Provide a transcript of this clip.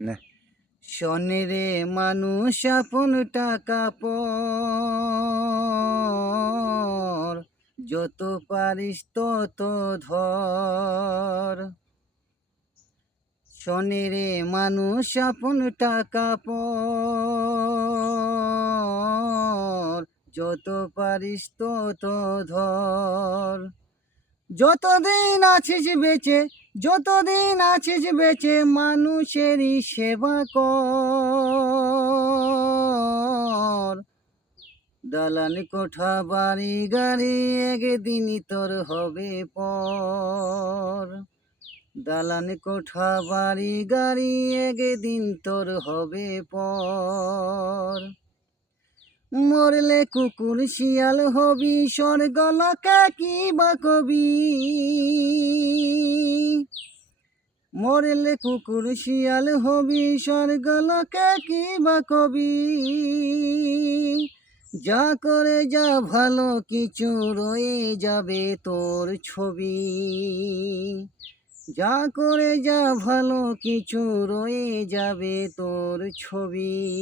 না। শোনে রে মানুষ আপন টাকা পর, যত পারিস তত ধর। শোনে রে মানুষ আপন টাকা পর, যত পারিস তত ধর। যতদিন আছিস বেঁচে, যতদিন আছিস বেঁচে, মানুষেরই সেবা কর। দালান কোঠা বাড়ি গাড়ি একদিনই তোর হবে পর। দালান কোঠা বাড়ি গাড়ি একদিন তোর হবে পর। মরলে কুকুর শিয়াল হবি, স্বর্গলোকে কি বা কবি। মরলে কুকুর শিয়াল হবি, স্বর্গলোকে কি বা কবি। যা করে যা ভালো কিছু রয়ে যাবে তোর ছবি। যা করে যা ভালো কিছু রয়ে যাবে তোর ছবি।